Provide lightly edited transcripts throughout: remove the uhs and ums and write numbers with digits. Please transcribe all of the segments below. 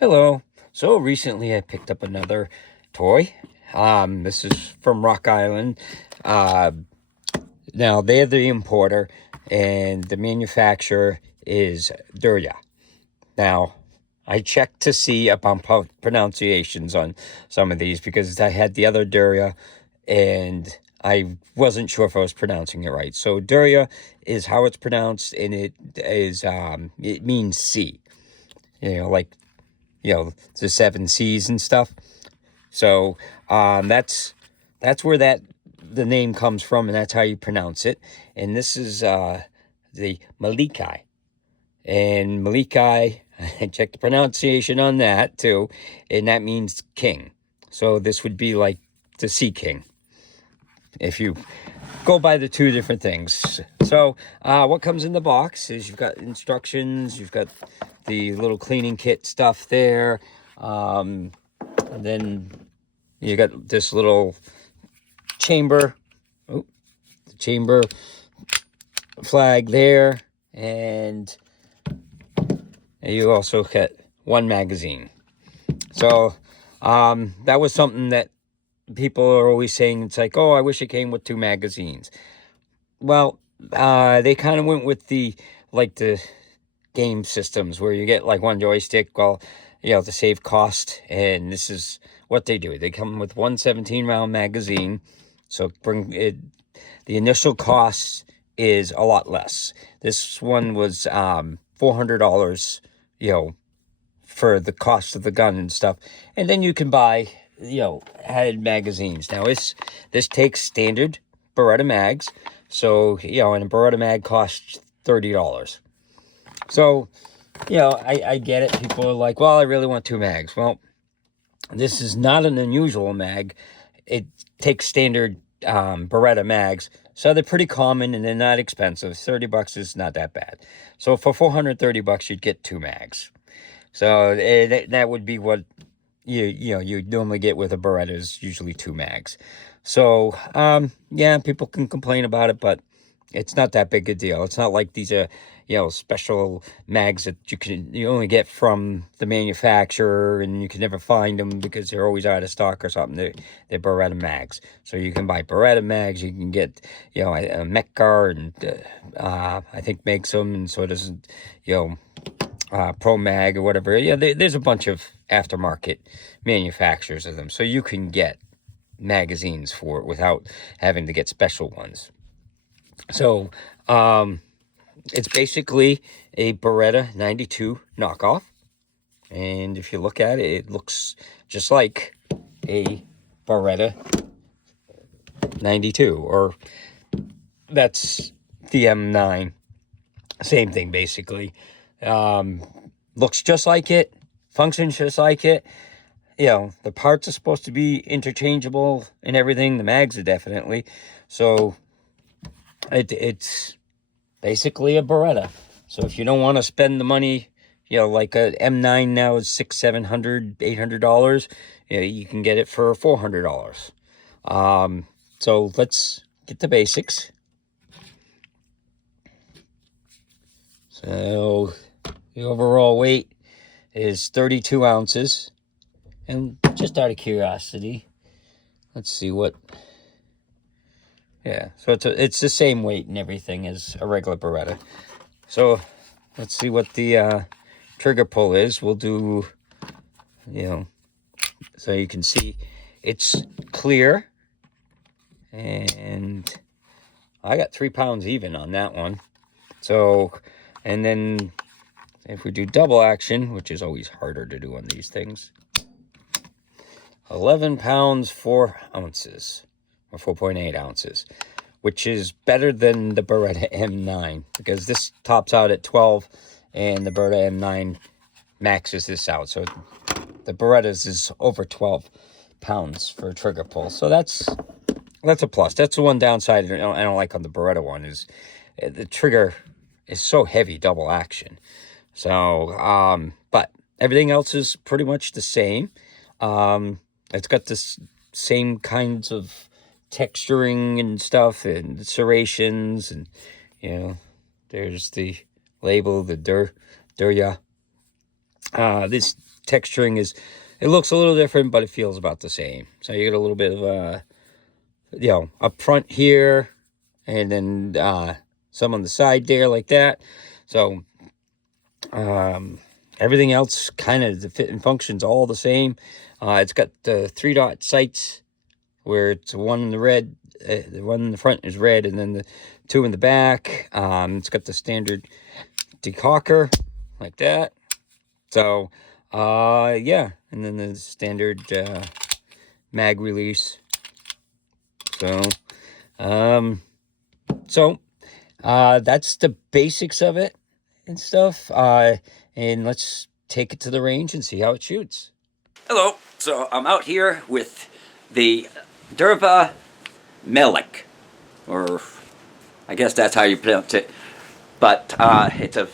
Hello. So recently I picked up another toy. This is from Rock Island. Uh, Now they're the importer and the manufacturer is Derya. Now I checked to see about pronunciations on some of these because I had the other Derya and I wasn't sure if I was pronouncing it right. So Derya is how it's pronounced, and it means sea. Like the seven seas and stuff. So that's where the name comes from, and that's how you pronounce it. And this is the Malikai. And Malikai, I checked the pronunciation on that too, and that means king. So this would be like the Sea King, if you go by the two different things. So what comes in the box is you've got instructions, you've got the little cleaning kit stuff there, and then you got this little chamber, the chamber flag there, and you also get one magazine. So that was something that people are always saying. It's like, oh, I wish it came with two magazines. Well, they kind of went with the game systems where you get like one joystick, well, to save cost. And this is what they do. They come with one 17-round magazine. So the initial cost is a lot less. This one was $400, for the cost of the gun and stuff. And then you can buy, added magazines. Now this takes standard Beretta mags. So, and a Beretta mag costs $30. So, I get it. People are like, well, I really want two mags. Well, this is not an unusual mag. It takes standard Beretta mags. So they're pretty common and they're not expensive. $30 is not that bad. So for $430, you'd get two mags. So that would be what you normally get with a Beretta, is usually two mags. So people can complain about it, but it's not that big a deal. It's not like these are special mags that you only get from the manufacturer and you can never find them because they're always out of stock or something. They're Beretta mags. So you can buy Beretta mags. You can get a Metcar, and I think makes them, and so does Pro Mag or whatever. Yeah, there's a bunch of aftermarket manufacturers of them, so you can get magazines for it without having to get special ones. So it's basically a Beretta 92 knockoff, and if you look at it, it looks just like a Beretta 92, or that's the M9. Same thing, basically. Looks just like it, functions just like it. The parts are supposed to be interchangeable and everything. The mags are definitely. So it's basically a Beretta. So if you don't want to spend the money, like a M9 now is $600, $700, $800, you can get it for $400. So let's get the basics. So the overall weight is 32 ounces. And just out of curiosity, let's see what... Yeah, so it's the same weight and everything as a regular Beretta. So let's see what the trigger pull is. We'll do, so you can see it's clear. And I got 3 pounds even on that one. So, and then if we do double action, which is always harder to do on these things, 11 pounds 4 ounces, or 4.8 ounces, which is better than the Beretta M9, because this tops out at 12 and the Beretta M9 maxes this out. So the Beretta's is over 12 pounds for a trigger pull. So that's a plus. That's the one downside I don't like on the Beretta one, is the trigger is so heavy, double action. So, but everything else is pretty much the same. It's got this same kinds of texturing and stuff, and serrations, and there's the label, the Derya. This texturing is, it looks a little different, but it feels about the same. So you get a little bit of you know, up front here, and then some on the side there like that. So everything else kind of, the fit and function's all the same. It's got the 3-dot sights where it's one in the red, the one in the front is red, and then the 2 in the back. It's got the standard decocker like that. So yeah, and then the standard mag release. So that's the basics of it and stuff. And let's take it to the range and see how it shoots. Hello. So I'm out here with the Derya Melik, or I guess that's how you pronounce it. But it's a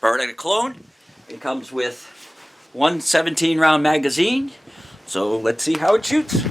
Beretta clone. It comes with one 17-round magazine. So let's see how it shoots.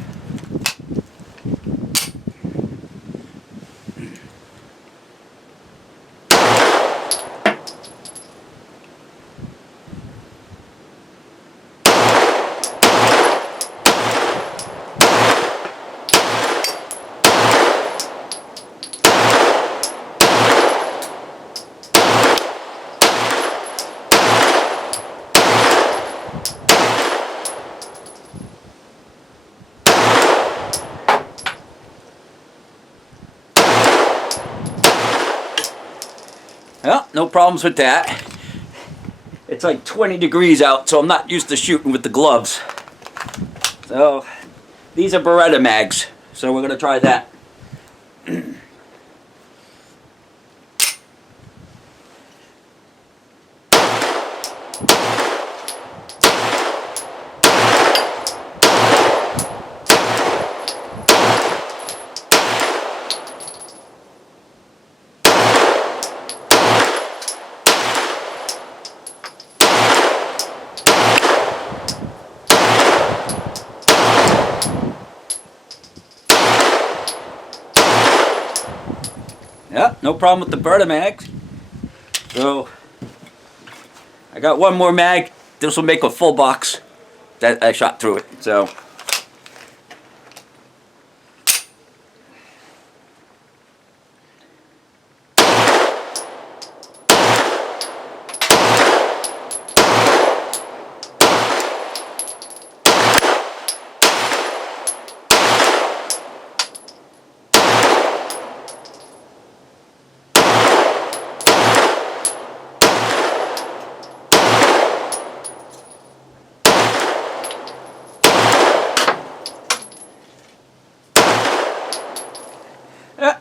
Well, no problems with that. It's like 20 degrees out, so I'm not used to shooting with the gloves. So, these are Beretta mags, so we're going to try that. Yeah, no problem with the Beretta mags. So, I got one more mag. This will make a full box that I shot through it. So,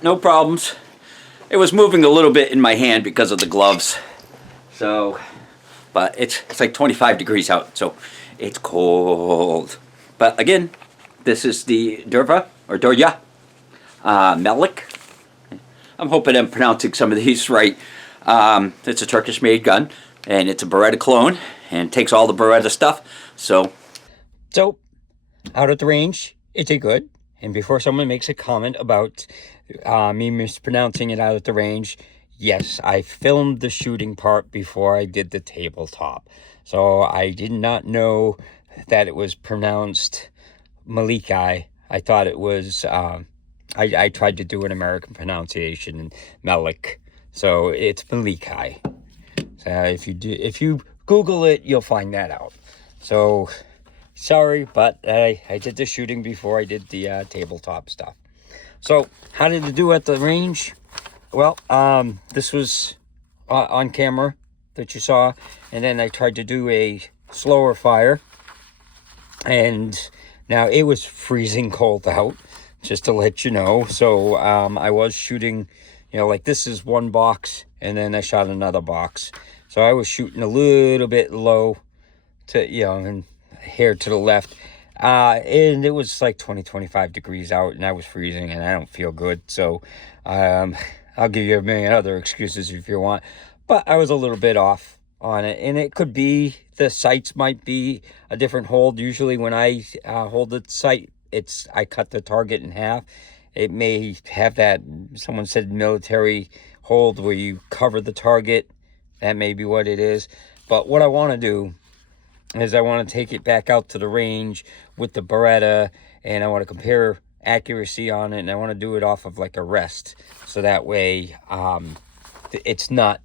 no problems. It was moving a little bit in my hand because of the gloves. So, but it's like 25 degrees out, so it's cold. But again, this is the Derya Melik. I'm hoping I'm pronouncing some of these right. It's a Turkish-made gun, and it's a Beretta clone, and takes all the Beretta stuff. So out at the range, it did good. And before someone makes a comment about me mispronouncing it out at the range, yes, I filmed the shooting part before I did the tabletop. So I did not know that it was pronounced Malikai. I thought it was, I tried to do an American pronunciation, and Melik. So it's Malikai. So if you Google it, you'll find that out. So sorry, but I did the shooting before I did the tabletop stuff. So how did it do at the range? Well, this was on camera that you saw, and then I tried to do a slower fire, and now it was freezing cold out, just to let you know. So I was shooting, you know, like this is one box, and then I shot another box. So I was shooting a little bit low to, you know, and here to the left. And it was like 25 degrees out, and I was freezing, and I don't feel good. So I'll give you a million other excuses if you want. But I was a little bit off on it, and it could be the sights might be a different hold. Usually when I hold the sight, I cut the target in half. It may have that, someone said, military hold where you cover the target. That may be what it is. But what I want to do is I want to take it back out to the range with the Beretta, and I want to compare accuracy on it, and I want to do it off of like a rest, so that way it's not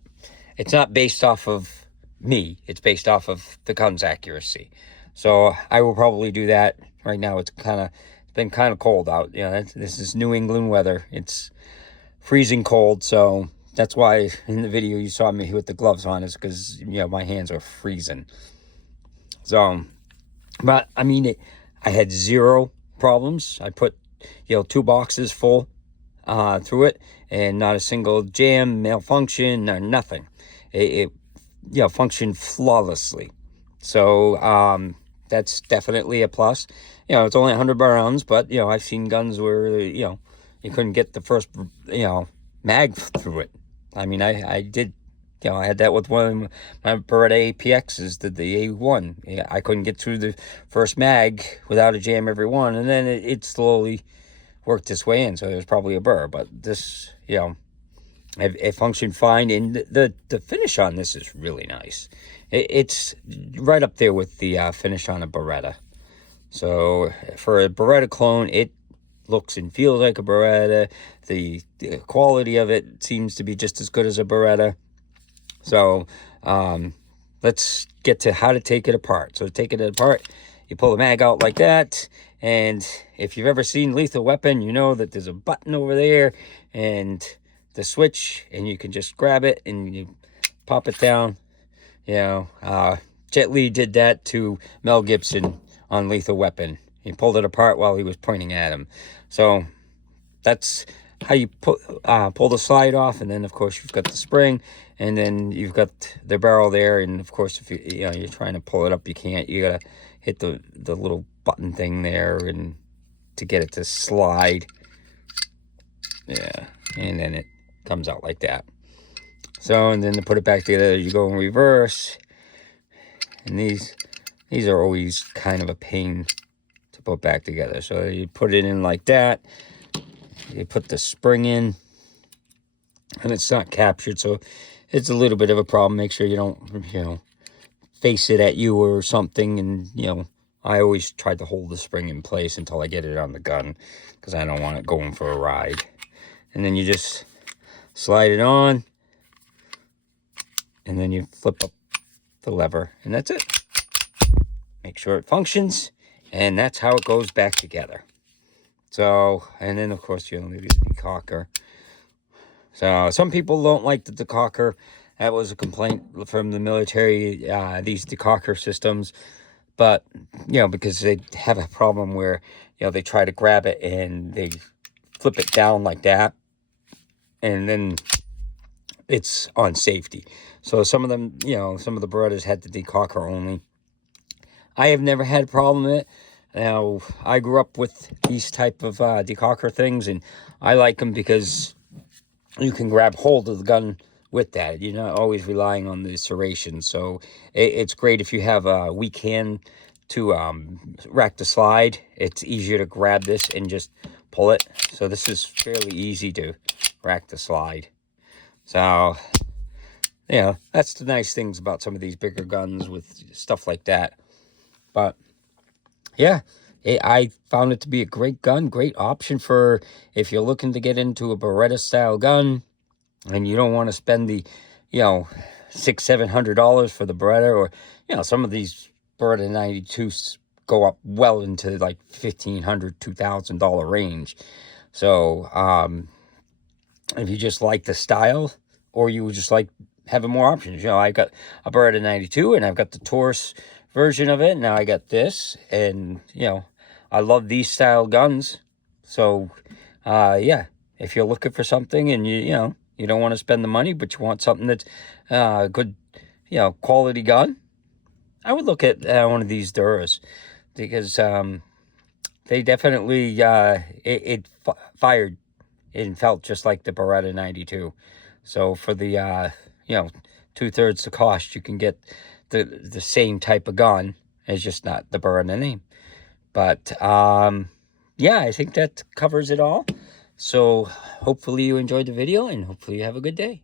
based off of me, it's based off of the gun's accuracy. So I will probably do that. Right now it's been kind of cold out, you know, this is New England weather, it's freezing cold, so that's why in the video you saw me with the gloves on, is because, you know, my hands are freezing. So, but I mean, I had zero problems. I put, you know, 2 boxes full through it, and not a single jam, malfunction, or nothing. It you know, functioned flawlessly. So that's definitely a plus. You know, it's only 100 rounds, but, you know, I've seen guns where, you know, you couldn't get the first, you know, mag through it. I mean, I did, you know, I had that with one of my Beretta APXs, the A1. Yeah, I couldn't get through the first mag without a jam every one, and then it slowly worked its way in, so it was probably a burr. But this, you know, it functioned fine, and the finish on this is really nice. It's right up there with the finish on a Beretta. So for a Beretta clone, it looks and feels like a Beretta. The quality of it seems to be just as good as a Beretta. So let's get to how to take it apart. So to take it apart, you pull the mag out like that, and if you've ever seen Lethal Weapon, you know that there's a button over there and the switch, and you can just grab it and you pop it down. You know, Jet Li did that to Mel Gibson on Lethal Weapon. He pulled it apart while he was pointing at him. So that's how you pull the slide off, and then of course you've got the spring, and then you've got the barrel there, and of course if you're trying to pull it up, you can't. You gotta hit the little button thing there and to get it to slide. Yeah, and then it comes out like that. So, and then to put it back together, you go in reverse, and these are always kind of a pain to put back together. So you put it in like that, you put the spring in, and it's not captured, so it's a little bit of a problem. Make sure you don't, you know, face it at you or something. And, you know, I always try to hold the spring in place until I get it on the gun, because I don't want it going for a ride. And then you just slide it on, and then you flip up the lever, and that's it. Make sure it functions, and that's how it goes back together. So, and then of course you only do the decocker. So some people don't like the decocker. That was a complaint from the military, these decocker systems. But, you know, because they have a problem where, you know, they try to grab it and they flip it down like that, and then it's on safety. So some of them, you know, some of the Berettas had the decocker only. I have never had a problem with it. Now, I grew up with these type of decocker things, and I like them because you can grab hold of the gun with that. You're not always relying on the serration. So it's great if you have a weak hand to rack the slide. It's easier to grab this and just pull it. So this is fairly easy to rack the slide. So, you know, that's the nice things about some of these bigger guns with stuff like that. But yeah, I found it to be a great gun, great option for if you're looking to get into a Beretta style gun and you don't want to spend the, you know, $600-700 for the Beretta, or, you know, some of these Beretta 92s go up well into like $1,500-2,000 range. So if you just like the style, or you just like having more options, you know, I got a Beretta 92 and I've got the Taurus version of it. Now I got this, and, you know, I love these style guns. So yeah, if you're looking for something and you know, you don't want to spend the money, but you want something that's good, you know, quality gun, I would look at one of these Duras, because they definitely it fired and felt just like the Beretta 92. So for the you know, 2/3 the cost, you can get the same type of gun. It's just not the Beretta name. But yeah, I think that covers it all. So hopefully you enjoyed the video, and hopefully you have a good day.